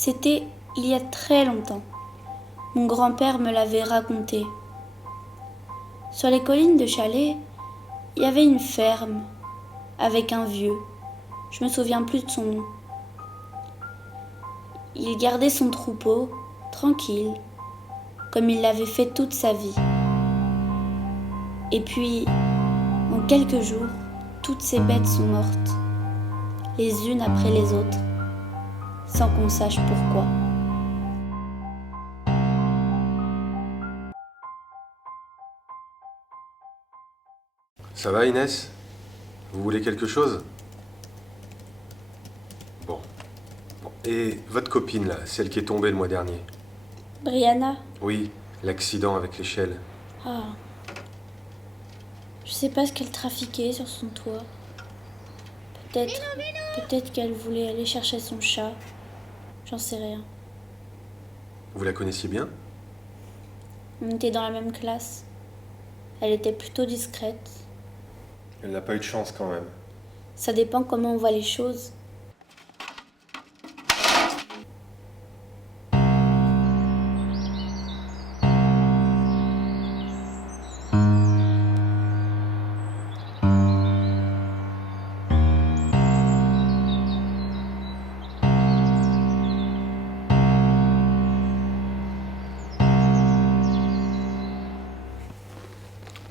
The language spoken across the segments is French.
C'était il y a très longtemps. Mon grand-père me l'avait raconté. Sur les collines de Chalais, il y avait une ferme avec un vieux. Je me souviens plus de son nom. Il gardait son troupeau, tranquille, comme il l'avait fait toute sa vie. Et puis, en quelques jours, toutes ces bêtes sont mortes, les unes après les autres, sans qu'on sache pourquoi. Ça va Inès? Vous voulez quelque chose? Bon. Et votre copine là, celle qui est tombée le mois dernier? Brianna? Oui, l'accident avec l'échelle. Ah. Je sais pas ce qu'elle trafiquait sur son toit. Peut-être qu'elle voulait aller chercher son chat. J'en sais rien. Vous la connaissiez bien? On était dans la même classe. Elle était plutôt discrète. Elle n'a pas eu de chance quand même. Ça dépend comment on voit les choses.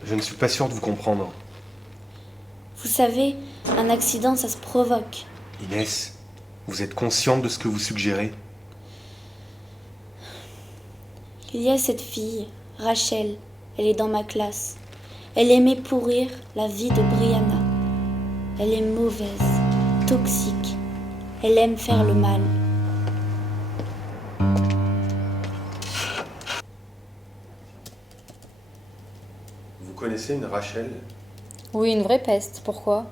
Je ne suis pas sûr de vous comprendre. Vous savez, un accident, ça se provoque. Inès, vous êtes consciente de ce que vous suggérez? Il y a cette fille, Rachel. Elle est dans ma classe. Elle aimait pourrir la vie de Brianna. Elle est mauvaise, toxique. Elle aime faire le mal. Vous connaissez une Rachel? Oui, une vraie peste. Pourquoi?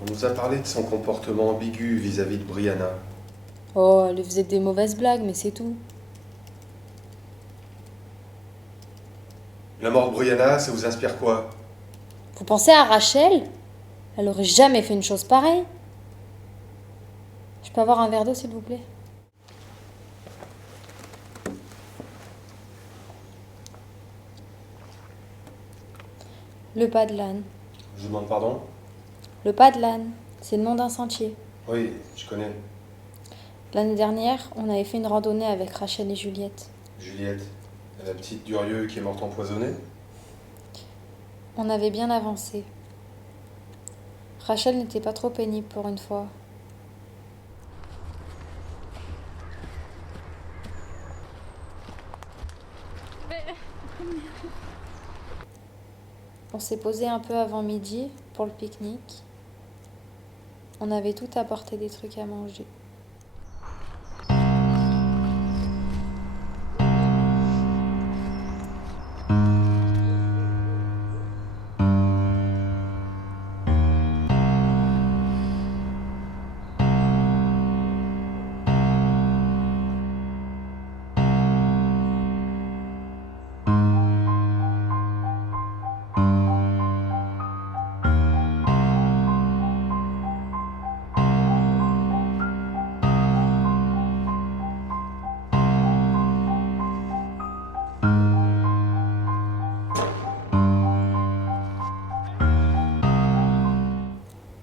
On nous a parlé de son comportement ambigu vis-à-vis de Brianna. Oh, elle faisait des mauvaises blagues, mais c'est tout. La mort de Brianna, ça vous inspire quoi? Vous pensez à Rachel? Elle aurait jamais fait une chose pareille. Je peux avoir un verre d'eau, s'il vous plaît? Le pas de l'âne. Je vous demande pardon? Le pas de l'âne, c'est le nom d'un sentier. Oui, je connais. L'année dernière, on avait fait une randonnée avec Rachel et Juliette. Juliette, la petite Durieux qui est morte empoisonnée? On avait bien avancé. Rachel n'était pas trop pénible pour une fois. On s'est posé un peu avant midi pour le pique-nique. On avait tout apporté des trucs à manger.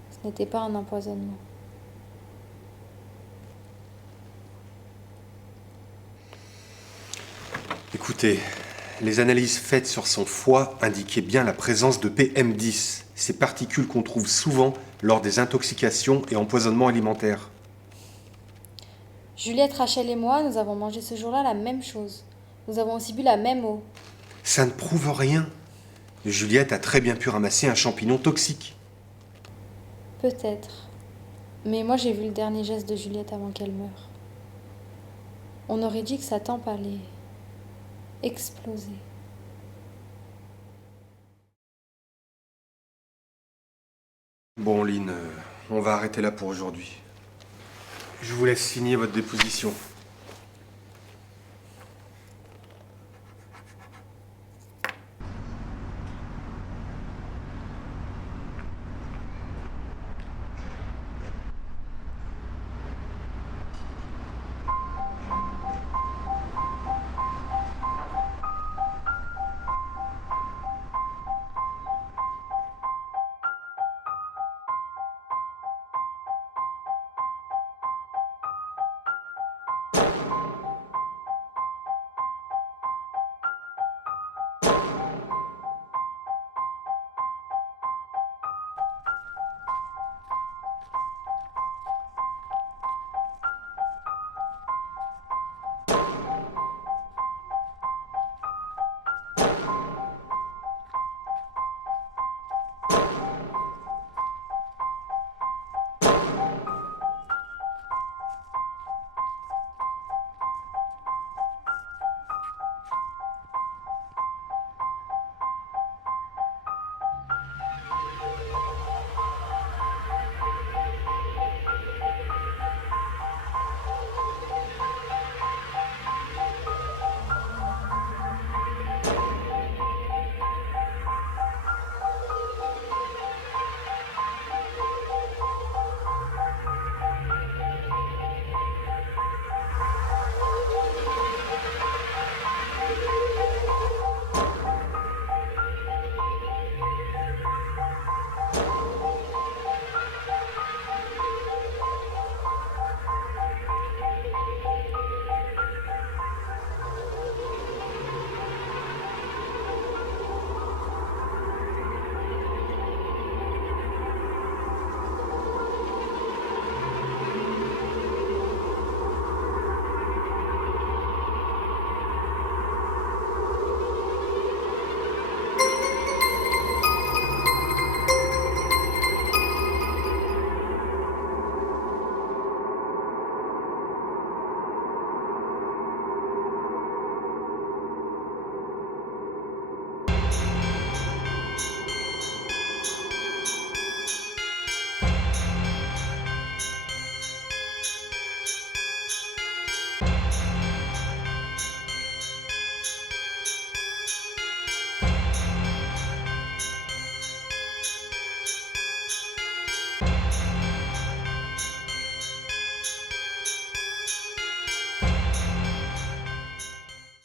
Ce n'était pas un empoisonnement. Écoutez, les analyses faites sur son foie indiquaient bien la présence de PM10, ces particules qu'on trouve souvent lors des intoxications et empoisonnements alimentaires. Juliette, Rachel et moi, nous avons mangé ce jour-là la même chose. Nous avons aussi bu la même eau. Ça ne prouve rien. Juliette a très bien pu ramasser un champignon toxique. Peut-être. Mais moi, j'ai vu le dernier geste de Juliette avant qu'elle meure. On aurait dit que sa tempe allait exploser. Bon, Lynn, on va arrêter là pour aujourd'hui. Je vous laisse signer votre déposition.